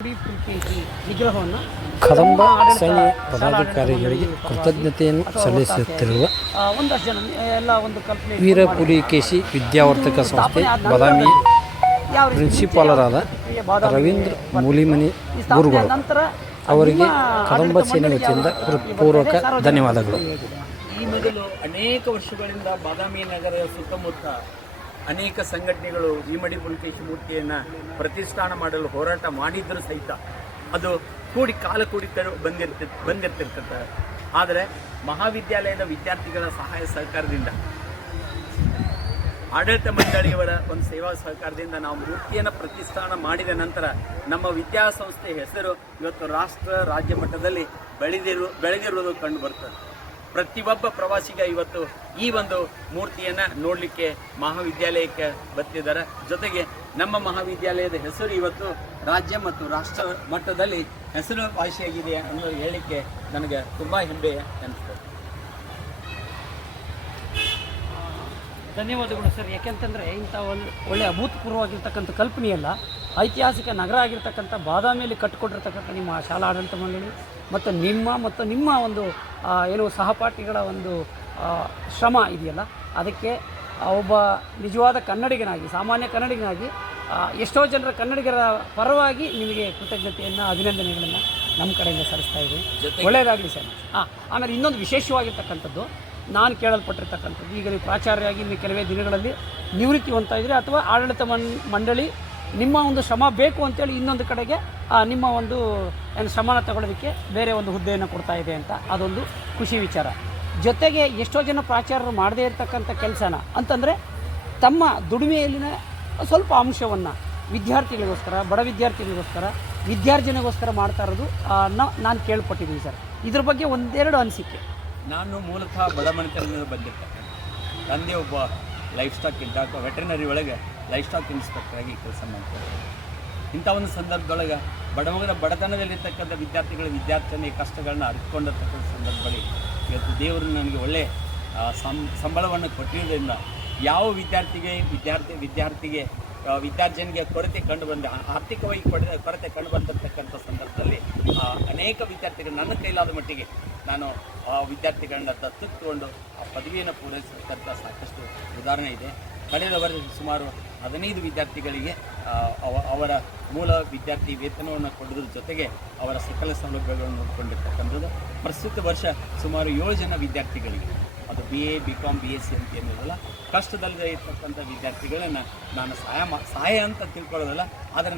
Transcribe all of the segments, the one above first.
ವಿಗ್ರಹವನ್ನು ಕದಂಬ ಸೇನೆ ಪದಾಧಿಕಾರಿಗಳಿಗೆ ಕೃತಜ್ಞತೆಯನ್ನು ಸಲ್ಲಿಸುತ್ತಿರುವ ಒಂದಷ್ಟು ಜನ ಎಲ್ಲ ಒಂದು ಕಲ್ಪನೆ ವೀರಪುಲಿಕೇಶಿ ವಿದ್ಯಾವರ್ಧಕ ಸಂಸ್ಥೆ ಬಾದಾಮಿ ಪ್ರಿನ್ಸಿಪಾಲರಾದ ರವೀಂದ್ರ ಮೂಲಿಮನಿ ಗುರುಗಳು ಅವರಿಗೆ ಕದಂಬ ಸೇನೆ ವತಿಯಿಂದ ಹೃತ್ಪೂರ್ವಕ ಧನ್ಯವಾದಗಳು. ಈ ಮೊದಲು ಅನೇಕ ವರ್ಷಗಳಿಂದ ಬಾದಾಮಿ ನಗರದ ಸುತ್ತಮುತ್ತ ಅನೇಕ ಸಂಘಟನೆಗಳು ಇಮ್ಮಡಿ ಪುಲಿಕೇಶಿ ಮೂರ್ತಿಯನ್ನು ಪ್ರತಿಷ್ಠಾನ ಮಾಡಲು ಹೋರಾಟ ಮಾಡಿದ್ದರೂ ಸಹಿತ ಅದು ಕಾಲ ಕೂಡಿ ಬಂದಿರ್ತಿರ್ತಕ್ಕ. ಆದರೆ ಮಹಾವಿದ್ಯಾಲಯದ ವಿದ್ಯಾರ್ಥಿಗಳ ಸಹಾಯ ಸಹಕಾರದಿಂದ, ಆಡಳಿತ ಮಂಡಳಿಯವರ ಒಂದು ಸೇವಾ ಸಹಕಾರದಿಂದ ನಾವು ಮೂರ್ತಿಯನ್ನು ಪ್ರತಿಷ್ಠಾನ ಮಾಡಿದ ನಂತರ ನಮ್ಮ ವಿದ್ಯಾಸಂಸ್ಥೆ ಹೆಸರು ಇವತ್ತು ರಾಷ್ಟ್ರ ರಾಜ್ಯ ಮಟ್ಟದಲ್ಲಿ ಬೆಳೆದಿರುವುದು ಕಂಡು ಬರ್ತದೆ. ಪ್ರತಿಯೊಬ್ಬ ಪ್ರವಾಸಿಗ ಇವತ್ತು ಈ ಒಂದು ಮೂರ್ತಿಯನ್ನು ನೋಡಲಿಕ್ಕೆ ಮಹಾವಿದ್ಯಾಲಯಕ್ಕೆ ಬರ್ತಿದ್ದಾರೆ. ಜೊತೆಗೆ ನಮ್ಮ ಮಹಾವಿದ್ಯಾಲಯದ ಹೆಸರು ಇವತ್ತು ರಾಜ್ಯ ಮತ್ತು ರಾಷ್ಟ್ರ ಮಟ್ಟದಲ್ಲಿ ಹೆಸರುವಾಸಿಯಾಗಿದೆ ಅನ್ನೋ ಹೇಳಿಕೆ ನನಗೆ ತುಂಬ ಹೆಮ್ಮೆ ಅನಿಸ್ತದೆ. ಧನ್ಯವಾದಗಳು ಸರ್. ಯಾಕೆಂತಂದರೆ ಇಂಥ ಒಳ್ಳೆ ಅಭೂತಪೂರ್ವವಾಗಿರ್ತಕ್ಕಂಥ ಕಲ್ಪನೆಯಲ್ಲ, ಐತಿಹಾಸಿಕ ನಗರ ಆಗಿರ್ತಕ್ಕಂಥ ಬಾದಾಮಿಯಲ್ಲಿ ಕಟ್ಟಿಕೊಟ್ಟಿರ್ತಕ್ಕಂಥ ನಿಮ್ಮ ಶಾಲಾ ಆಡಳಿತ ಮಂಡಳಿ ಮತ್ತು ನಿಮ್ಮ ಒಂದು ಏನು ಸಹಪಾಠಿಗಳ ಒಂದು ಶ್ರಮ ಇದೆಯಲ್ಲ, ಅದಕ್ಕೆ ಒಬ್ಬ ನಿಜವಾದ ಕನ್ನಡಿಗನಾಗಿ, ಸಾಮಾನ್ಯ ಕನ್ನಡಿಗನಾಗಿ ಎಷ್ಟೋ ಜನರ ಕನ್ನಡಿಗರ ಪರವಾಗಿ ನಿಮಗೆ ಕೃತಜ್ಞತೆಯನ್ನು, ಅಭಿನಂದನೆಗಳನ್ನು ನಮ್ಮ ಕಡೆಯಿಂದ ಸಲ್ಲಿಸ್ತಾ ಇದ್ದೀವಿ. ಒಳ್ಳೆಯದಾಗಲಿ ಸರ್. ಆಮೇಲೆ ಇನ್ನೊಂದು ವಿಶೇಷವಾಗಿರ್ತಕ್ಕಂಥದ್ದು, ನಾನು ಕೇಳಲ್ಪಟ್ಟಿರ್ತಕ್ಕಂಥದ್ದು, ಈಗ ನೀವು ಪ್ರಾಚಾರ್ಯರಾಗಿ ನೀವು ಕೆಲವೇ ದಿನಗಳಲ್ಲಿ ನಿವೃತ್ತಿ ಹೊಂದ್ತಾ ಇದ್ರಿ, ಅಥವಾ ಆಡಳಿತ ಮಂಡಳಿ ನಿಮ್ಮ ಒಂದು ಶ್ರಮ ಬೇಕು ಅಂತೇಳಿ ಇನ್ನೊಂದು ಕಡೆಗೆ ನಿಮ್ಮ ಒಂದು ಶ್ರಮನ ತಗೊಳ್ಳೋದಕ್ಕೆ ಬೇರೆ ಒಂದು ಹುದ್ದೆಯನ್ನು ಕೊಡ್ತಾ ಇದೆ ಅಂತ, ಅದೊಂದು ಖುಷಿ ವಿಚಾರ. ಜೊತೆಗೆ ಎಷ್ಟೋ ಜನ ಪ್ರಾಚಾರ್ಯರು ಮಾಡದೇ ಇರತಕ್ಕಂಥ ಕೆಲಸನ ಅಂತಂದರೆ ತಮ್ಮ ದುಡಿಮೆಯಲ್ಲಿನ ಸ್ವಲ್ಪ ಅಂಶವನ್ನು ವಿದ್ಯಾರ್ಥಿಗಳಿಗೋಸ್ಕರ, ಬಡ ವಿದ್ಯಾರ್ಜನೆಗೋಸ್ಕರ ಮಾಡ್ತಾ ಇರೋದು ನಾನು ಕೇಳ್ಪಟ್ಟಿದ್ದೀನಿ ಸರ್. ಇದ್ರ ಬಗ್ಗೆ ಒಂದೆರಡು ಅನಿಸಿಕೆ. ನಾನು ಮೂಲತಃ ಬಡಮನೆತನದಿಂದ ಬಂದಿರ್ತೇನೆ. ತಂದೆ ಒಬ್ಬ ಲೈಫ್ ಸ್ಟಾಕ್ ವೆಟರ್ನರಿ ಒಳಗೆ ಲೈಫ್ ಸ್ಟಾಕ್ ಇನ್ಸ್ಪೆಕ್ಟರಾಗಿ ಕೆಲಸ ಮಾಡ್ತಾರೆ. ಇಂಥ ಒಂದು ಸಂದರ್ಭದೊಳಗೆ ಬಡತನದಲ್ಲಿರ್ತಕ್ಕಂಥ ವಿದ್ಯಾರ್ಥಿನಿ ಕಷ್ಟಗಳನ್ನ ಅರಿತುಕೊಂಡಿರ್ತಕ್ಕಂಥ ಸಂದರ್ಭದಲ್ಲಿ ಇವತ್ತು ದೇವರು ನನಗೆ ಒಳ್ಳೆಯ ಸಂಬಳವನ್ನು ಕೊಟ್ಟಿರೋದ್ರಿಂದ ಯಾವ ವಿದ್ಯಾರ್ಜನೆಗೆ ಕೊರತೆ ಕಂಡು ಆರ್ಥಿಕವಾಗಿ ಕೊರತೆ ಕಂಡು ಬಂದಿರತಕ್ಕಂಥ ಸಂದರ್ಭದಲ್ಲಿ ಅನೇಕ ವಿದ್ಯಾರ್ಥಿಗಳು ನನ್ನ ಕೈಲಾದ ಮಟ್ಟಿಗೆ ನಾನು ವಿದ್ಯಾರ್ಥಿಗಳನ್ನ ದತ್ತುಕೊಂಡು ಆ ಪದವಿಯನ್ನು ಪೂರೈಸತಕ್ಕಂಥ ಸಾಕಷ್ಟು ಉದಾಹರಣೆ ಇದೆ. ಕಳೆದ ವರ್ಷ ಸುಮಾರು 15 ವಿದ್ಯಾರ್ಥಿಗಳಿಗೆ ಅವರ ಮೂಲ ವಿದ್ಯಾರ್ಥಿ ವೇತನವನ್ನು ಕೊಡೋದ್ರ ಜೊತೆಗೆ ಅವರ ಸಕಲ ಸೌಲಭ್ಯಗಳನ್ನು ನೋಡಿಕೊಂಡಿರ್ತಕ್ಕಂಥದ್ದು. ಪ್ರಸ್ತುತ ವರ್ಷ ಸುಮಾರು 7 ಜನ ವಿದ್ಯಾರ್ಥಿಗಳಿಗೆ, ಅದು BA, BCom, BSc ಅಂತ ಏನಿರಲ್ಲ, ಕಷ್ಟದಲ್ಲದೆ ಇರ್ತಕ್ಕಂಥ ವಿದ್ಯಾರ್ಥಿಗಳನ್ನು ನಾನು ಸಹಾಯ ಅಂತ ತಿಳ್ಕೊಳ್ಳೋದಲ್ಲ, ಆದರೆ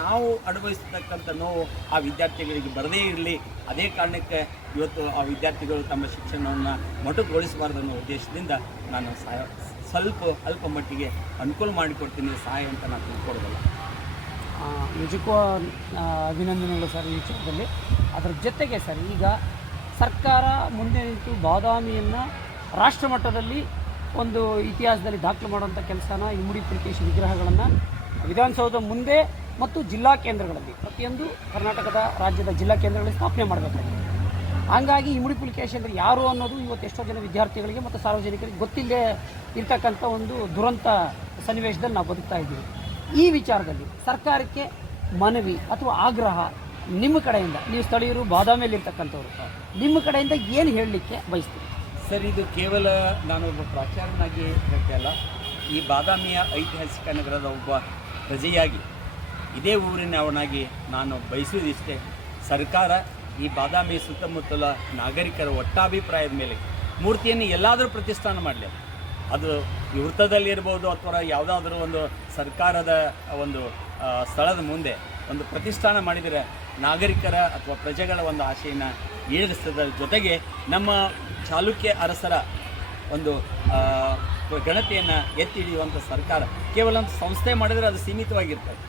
ನಾವು ಅನುಭವಿಸ್ತಕ್ಕಂಥ ನೋವು ಆ ವಿದ್ಯಾರ್ಥಿಗಳಿಗೆ ಬರದೇ ಇರಲಿ, ಅದೇ ಕಾರಣಕ್ಕೆ ಇವತ್ತು ಆ ವಿದ್ಯಾರ್ಥಿಗಳು ತಮ್ಮ ಶಿಕ್ಷಣವನ್ನು ಮೊಟಕುಗೊಳಿಸಬಾರ್ದು ಅನ್ನೋ ಉದ್ದೇಶದಿಂದ ನಾನು ಅಲ್ಪ ಮಟ್ಟಿಗೆ ಅನುಕೂಲ ಮಾಡಿಕೊಡ್ತೀನಿ, ಸಹಾಯ ಅಂತ ನಾನು ತಿಳ್ಕೊಳ್ಳೋದಲ್ಲ. ನಿಜಕ್ಕೂ ಅಭಿನಂದನೆಗಳು ಸರ್ ಈ ವಿಚಾರದಲ್ಲಿ. ಅದರ ಜೊತೆಗೆ ಸರ್, ಈಗ ಸರ್ಕಾರ ಮುಂದೆ ನಿಂತು ಬಾದಾಮಿಯನ್ನು ರಾಷ್ಟ್ರ ಮಟ್ಟದಲ್ಲಿ ಒಂದು ಇತಿಹಾಸದಲ್ಲಿ ದಾಖಲು ಮಾಡುವಂಥ ಕೆಲಸನ ಇಮ್ಮಡಿ ಪುಲಿಕೇಶಿ ವಿಗ್ರಹಗಳನ್ನು ವಿಧಾನಸೌಧ ಮುಂದೆ ಮತ್ತು ಜಿಲ್ಲಾ ಕೇಂದ್ರಗಳಲ್ಲಿ, ಪ್ರತಿಯೊಂದು ಕರ್ನಾಟಕದ ರಾಜ್ಯದ ಜಿಲ್ಲಾ ಕೇಂದ್ರಗಳಲ್ಲಿ ಸ್ಥಾಪನೆ ಮಾಡಬೇಕಾಗಿದೆ. ಹಾಗಾಗಿ ಇಮ್ಮಡಿ ಪುಲಿಕೇಶಿ ಅಂದರೆ ಯಾರು ಅನ್ನೋದು ಇವತ್ತು ಎಷ್ಟೋ ಜನ ವಿದ್ಯಾರ್ಥಿಗಳಿಗೆ ಮತ್ತು ಸಾರ್ವಜನಿಕರಿಗೆ ಗೊತ್ತಿಲ್ಲದೆ ಇರ್ತಕ್ಕಂಥ ಒಂದು ದುರಂತ ಸನ್ನಿವೇಶದಲ್ಲಿ ನಾವು ಬದುಕ್ತಾ ಇದ್ದೀವಿ. ಈ ವಿಚಾರದಲ್ಲಿ ಸರ್ಕಾರಕ್ಕೆ ಮನವಿ ಅಥವಾ ಆಗ್ರಹ ನಿಮ್ಮ ಕಡೆಯಿಂದ, ನೀವು ಸ್ಥಳೀಯರು ಬಾದಾಮಿಯಲ್ಲಿ ಇರ್ತಕ್ಕಂಥವ್ರು, ನಿಮ್ಮ ಕಡೆಯಿಂದ ಏನು ಹೇಳಲಿಕ್ಕೆ ಬಯಸ್ತೀವಿ ಸರ್? ಇದು ಕೇವಲ ನಾನೊಬ್ಬ ಪ್ರಾಚಾರ್ಯನಾಗಿ ಹೇಳ್ತಲ್ಲ, ಈ ಬಾದಾಮಿಯ ಐತಿಹಾಸಿಕ ನಗರದ ಒಬ್ಬ ಪ್ರಜೆಯಾಗಿ, ಇದೇ ಊರಿನವನಾಗಿ ನಾನು ಬಯಸುವುದಿಷ್ಟೇ, ಸರ್ಕಾರ ಈ ಬಾದಾಮಿ ಸುತ್ತಮುತ್ತಲ ನಾಗರಿಕರ ಒಟ್ಟಾಭಿಪ್ರಾಯದ ಮೇಲೆ ಮೂರ್ತಿಯನ್ನು ಎಲ್ಲಾದರೂ ಪ್ರತಿಷ್ಠಾನ ಮಾಡಲಿ. ಅದು ಈ ವೃತ್ತದಲ್ಲಿರ್ಬೋದು ಅಥವಾ ಯಾವುದಾದ್ರೂ ಒಂದು ಸರ್ಕಾರದ ಒಂದು ಸ್ಥಳದ ಮುಂದೆ ಒಂದು ಪ್ರತಿಷ್ಠಾನ ಮಾಡಿದರೆ ನಾಗರಿಕರ ಅಥವಾ ಪ್ರಜೆಗಳ ಒಂದು ಆಶೆಯನ್ನು ಈಡೇರಿಸೋದ್ರ ಜೊತೆಗೆ ನಮ್ಮ ಚಾಲುಕ್ಯ ಅರಸರ ಒಂದು ಗಣತೆಯನ್ನು ಎತ್ತಿ ಹಿಡಿಯುವಂಥ ಸರ್ಕಾರ ಕೇವಲ ಒಂದು ಸಂಸ್ಥೆ ಮಾಡಿದರೆ ಅದು ಸೀಮಿತವಾಗಿರ್ತದೆ.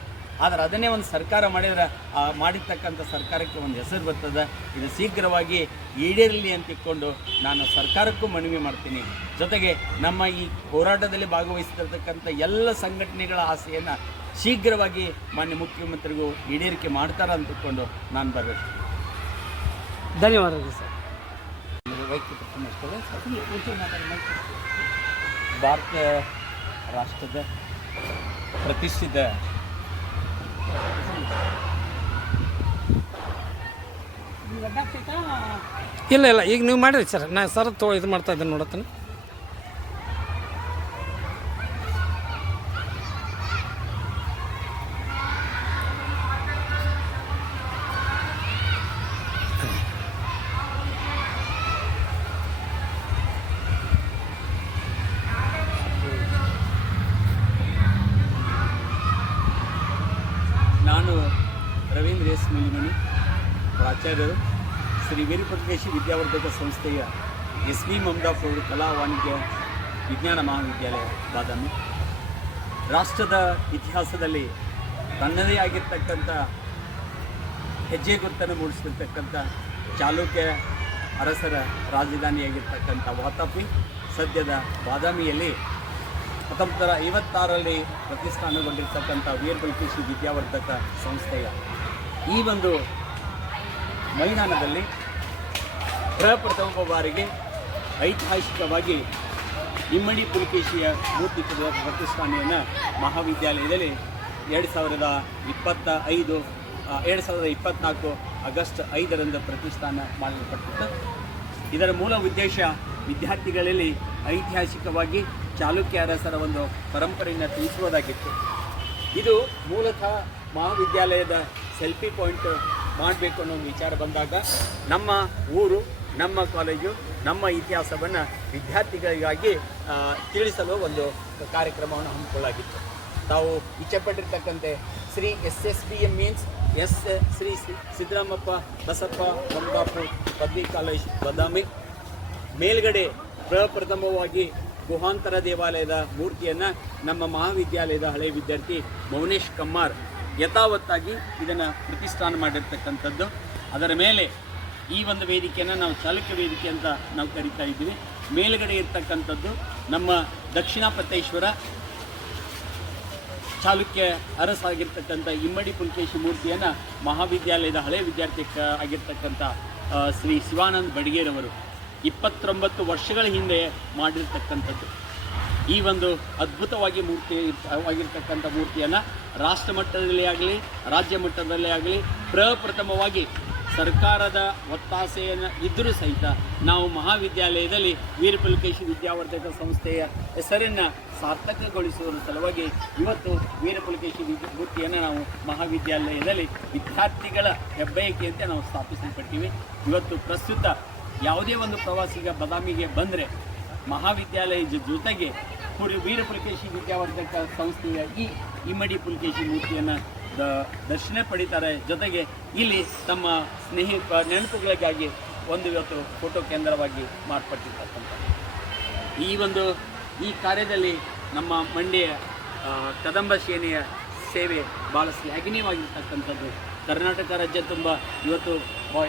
ಆದರೆ ಅದನ್ನೇ ಒಂದು ಸರ್ಕಾರ ಮಾಡಿದರೆ ಮಾಡಿರ್ತಕ್ಕಂಥ ಸರ್ಕಾರಕ್ಕೆ ಒಂದು ಹೆಸರು ಬರ್ತದೆ. ಇದು ಶೀಘ್ರವಾಗಿ ಈಡೇರಲಿ ಅಂತ ಇಟ್ಕೊಂಡು ನಾನು ಸರ್ಕಾರಕ್ಕೂ ಮನವಿ ಮಾಡ್ತೀನಿ. ಜೊತೆಗೆ ನಮ್ಮ ಈ ಹೋರಾಟದಲ್ಲಿ ಭಾಗವಹಿಸ್ತಿರ್ತಕ್ಕಂಥ ಎಲ್ಲ ಸಂಘಟನೆಗಳ ಆಸೆಯನ್ನು ಶೀಘ್ರವಾಗಿ ಮಾನ್ಯ ಮುಖ್ಯಮಂತ್ರಿಗೂ ಈಡೇರಿಕೆ ಮಾಡ್ತಾರೆ ಅಂತ ಇಟ್ಕೊಂಡು ನಾನು ಬರಬೇಕು. ಧನ್ಯವಾದಗಳು ಸರ್. ಭಾರತ ರಾಷ್ಟ್ರದ ಪ್ರತಿಷ್ಠಿತ ಬ್ಲಡ್ ಆಗ್ತೈತಾ? ಇಲ್ಲ ಈಗ ನೀವು ಮಾಡಿರಿ ಸರ್, ನಾ ಸರ್ ಇದು ಮಾಡ್ತಾ ಇದ್ದೇನೆ ನೋಡತ್ತಾನೆ. ನಾನು ರವೀಂದ್ರ ಎಸ್ ಮುಲಿಮನಿ, ಪ್ರಾಚಾರ್ಯರು, ಶ್ರೀ ವೀರಪುತ್ರಕೇಶಿ ವಿದ್ಯಾವರ್ಧಕ ಸಂಸ್ಥೆಯ ಎಸ್ ವಿ ಮಮದಾಪುರ ಕಲಾ ವಾಣಿಜ್ಯ ವಿಜ್ಞಾನ ಮಹಾವಿದ್ಯಾಲಯ ಬಾದಾಮಿ. ರಾಷ್ಟ್ರದ ಇತಿಹಾಸದಲ್ಲಿ ತನ್ನದೇ ಆಗಿರ್ತಕ್ಕಂಥ ಹೆಜ್ಜೆ ಗುರುತನ್ನು ಮೂಡಿಸಿರ್ತಕ್ಕಂಥ ಚಾಲುಕ್ಯ ಅರಸರ ರಾಜಧಾನಿಯಾಗಿರ್ತಕ್ಕಂಥ ವಾತಾಪಿ ಸದ್ಯದ ಬಾದಾಮಿಯಲ್ಲಿ 1956ರಲ್ಲಿ ಪ್ರತಿಷ್ಠಾನಗೊಂಡಿರ್ತಕ್ಕಂಥ ವೀರಪುತ್ರಕೇಶಿ ವಿದ್ಯಾವರ್ಧಕ ಸಂಸ್ಥೆಯ ಈ ಒಂದು ಮೈದಾನದಲ್ಲಿ ಪ್ರಪ್ರಥಮ ಬಾರಿಗೆ ಐತಿಹಾಸಿಕವಾಗಿ ಇಮ್ಮಡಿ ಪುಲಕೇಶಿಯ ಮೂರ್ತಿ ಪ್ರತಿಷ್ಠಾನೆಯನ್ನು ಮಹಾವಿದ್ಯಾಲಯದಲ್ಲಿ 2024 ಆಗಸ್ಟ್ 5ರಂದು ಪ್ರತಿಷ್ಠಾನ ಮಾಡಲ್ಪಟ್ಟಿತ್ತು. ಇದರ ಮೂಲ ಉದ್ದೇಶ ವಿದ್ಯಾರ್ಥಿಗಳಲ್ಲಿ ಐತಿಹಾಸಿಕವಾಗಿ ಚಾಲುಕ್ಯ ಅರಸರ ಒಂದು ಪರಂಪರೆಯನ್ನು ತಿಳಿಸುವುದಾಗಿತ್ತು. ಇದು ಮೂಲತಃ ಮಹಾವಿದ್ಯಾಲಯದ ಸೆಲ್ಫಿ ಪಾಯಿಂಟ್ ಮಾಡಬೇಕು ಅನ್ನೋ ವಿಚಾರ ಬಂದಾಗ ನಮ್ಮ ಊರು, ನಮ್ಮ ಕಾಲೇಜು, ನಮ್ಮ ಇತಿಹಾಸವನ್ನು ವಿದ್ಯಾರ್ಥಿಗಳಿಗಾಗಿ ತಿಳಿಸಲು ಒಂದು ಕಾರ್ಯಕ್ರಮವನ್ನು ಹಮ್ಮಿಕೊಳ್ಳಲಾಗಿತ್ತು. ತಾವು ಇಚ್ಛೆಪಟ್ಟಿರ್ತಕ್ಕಂತೆ ಶ್ರೀ SSBM ಮೀನ್ಸ್ ಶ್ರೀ ಸಿದ್ದರಾಮಪ್ಪ ಬಸಪ್ಪ ಮಮದಾಪುರ ಪದವಿ ಕಾಲೇಜ್ ಬಾದಾಮಿ. ಮೇಲ್ಗಡೆ ಪ್ರಪ್ರಥಮವಾಗಿ ಗುಹಾಂತರ ದೇವಾಲಯದ ಮೂರ್ತಿಯನ್ನು ನಮ್ಮ ಮಹಾವಿದ್ಯಾಲಯದ ಹಳೆಯ ವಿದ್ಯಾರ್ಥಿ ಮೌನೇಶ್ ಕಮ್ಮಾರ್ ಯಥಾವತ್ತಾಗಿ ಇದನ್ನು ಪ್ರತಿಷ್ಠಾನ ಮಾಡಿರ್ತಕ್ಕಂಥದ್ದು. ಅದರ ಮೇಲೆ ಈ ಒಂದು ವೇದಿಕೆಯನ್ನು ನಾವು ಚಾಲುಕ್ಯ ವೇದಿಕೆ ಅಂತ ನಾವು ಕರೀತಾ ಇದ್ದೀವಿ. ಮೇಲುಗಡೆ ಇರ್ತಕ್ಕಂಥದ್ದು ನಮ್ಮ ದಕ್ಷಿಣಾಪತೇಶ್ವರ ಚಾಲುಕ್ಯ ಅರಸಾಗಿರ್ತಕ್ಕಂಥ ಇಮ್ಮಡಿ ಪುಲಕೇಶಿ ಮೂರ್ತಿಯನ್ನು ಮಹಾವಿದ್ಯಾಲಯದ ಹಳೆಯ ವಿದ್ಯಾರ್ಥಿ ಆಗಿರ್ತಕ್ಕಂಥ ಶ್ರೀ ಶಿವಾನಂದ ಬಡಿಗೇರವರು 29 ವರ್ಷಗಳ ಹಿಂದೆ ಮಾಡಿರ್ತಕ್ಕಂಥದ್ದು. ಈ ಒಂದು ಅದ್ಭುತವಾಗಿ ಆಗಿರ್ತಕ್ಕಂಥ ಮೂರ್ತಿಯನ್ನು ರಾಷ್ಟ್ರ ಮಟ್ಟದಲ್ಲಿ ಆಗಲಿ ರಾಜ್ಯ ಮಟ್ಟದಲ್ಲೇ ಆಗಲಿ ಪ್ರಪ್ರಥಮವಾಗಿ ಸರ್ಕಾರದ ಒತ್ತಾಸೆಯನ್ನು ಇದ್ದರೂ ಸಹಿತ ನಾವು ಮಹಾವಿದ್ಯಾಲಯದಲ್ಲಿ ವೀರಪುಲಕೇಶಿ ವಿದ್ಯಾವರ್ಧಕ ಸಂಸ್ಥೆಯ ಹೆಸರನ್ನು ಸಾರ್ಥಕಗೊಳಿಸುವ ಸಲುವಾಗಿ ಇವತ್ತು ವೀರಪುಲಕೇಶಿ ಮೂರ್ತಿಯನ್ನು ನಾವು ಮಹಾವಿದ್ಯಾಲಯದಲ್ಲಿ ವಿದ್ಯಾರ್ಥಿಗಳ ಹೆಬ್ಬಯಕೆಯಂತೆ ನಾವು ಸ್ಥಾಪಿಸಲ್ಪಟ್ಟಿವಿ. ಇವತ್ತು ಪ್ರಸ್ತುತ ಯಾವುದೇ ಒಂದು ಪ್ರವಾಸಿಗ ಬಾದಾಮಿಗೆ ಬಂದರೆ ಮಹಾವಿದ್ಯಾಲಯದ ಜೊತೆಗೆ ವೀರಪುಲಕೇಶಿ ವಿದ್ಯಾವರ್ಧಕ ಸಂಸ್ಥೆಯ ಈ ಇಮ್ಮಡಿ ಪುಲಕೇಶಿ ಮೂರ್ತಿಯನ್ನು ದರ್ಶನ ಪಡಿತಾರೆ. ಜೊತೆಗೆ ಇಲ್ಲಿ ತಮ್ಮ ನೆನಪುಗಳಿಗಾಗಿ ಒಂದು ಇವತ್ತು ಫೋಟೋ ಕೇಂದ್ರವಾಗಿ ಮಾರ್ಪಟ್ಟಿರ್ತಕ್ಕಂಥ ಈ ಕಾರ್ಯದಲ್ಲಿ ನಮ್ಮ ಮಂಡ್ಯ ಕದಂಬ ಸೇನೆಯ ಸೇವೆ ಭಾಳ ಶ್ಲಾಘನೀಯವಾಗಿರ್ತಕ್ಕಂಥದ್ದು. ಕರ್ನಾಟಕ ರಾಜ್ಯ ತುಂಬ ಇವತ್ತು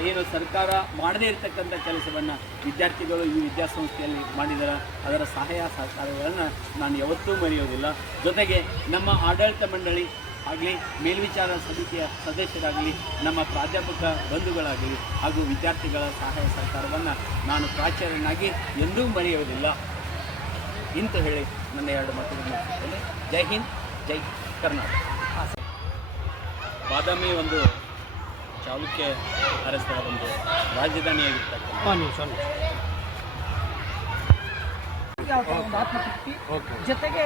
ಏನು ಸರ್ಕಾರ ಮಾಡದೇ ಇರತಕ್ಕಂಥ ಕೆಲಸವನ್ನು ವಿದ್ಯಾರ್ಥಿಗಳು ಈ ವಿದ್ಯಾಸಂಸ್ಥೆಯಲ್ಲಿ ಮಾಡಿದ್ದಾರೆ. ಅದರ ಸಹಾಯ ಸಹಕಾರಗಳನ್ನು ನಾನು ಯಾವತ್ತೂ ಮರೆಯೋದಿಲ್ಲ. ಜೊತೆಗೆ ನಮ್ಮ ಆಡಳಿತ ಮಂಡಳಿ ಆಗಲಿ, ಮೇಲ್ವಿಚಾರ ಸಮಿತಿಯ ಸದಸ್ಯರಾಗಲಿ, ನಮ್ಮ ಪ್ರಾಧ್ಯಾಪಕ ಬಂಧುಗಳಾಗಲಿ ಹಾಗೂ ವಿದ್ಯಾರ್ಥಿಗಳ ಸಹಾಯ ಸಹಕಾರವನ್ನು ನಾನು ಪ್ರಾಚಾರ್ಯನಾಗಿ ಎಂದೂ ಮರೆಯುವುದಿಲ್ಲ ಇಂತ ಹೇಳಿ ನನ್ನ 2 ಮಾತುಗಳನ್ನು ಮುಗಿಸ್ತೇನೆ. ಜೈ ಹಿಂದ್, ಜೈ ಕರ್ನಾಟಕ. ಬಾದಾಮಿ ಒಂದು ಚಾಲುಕ್ಯ ಅರಸರ ಒಂದು ರಾಜಧಾನಿಯಾಗಿರ್ತಕ್ಕಂಥ ಆತ್ಮತೃಪ್ತಿ ಜೊತೆಗೆ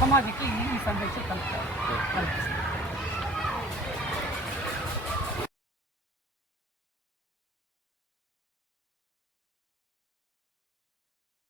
ಸಮಾಜಕ್ಕೆ ಈ ಸಂದೇಶ ತಲುಪಿಸ್ತಾರೆ.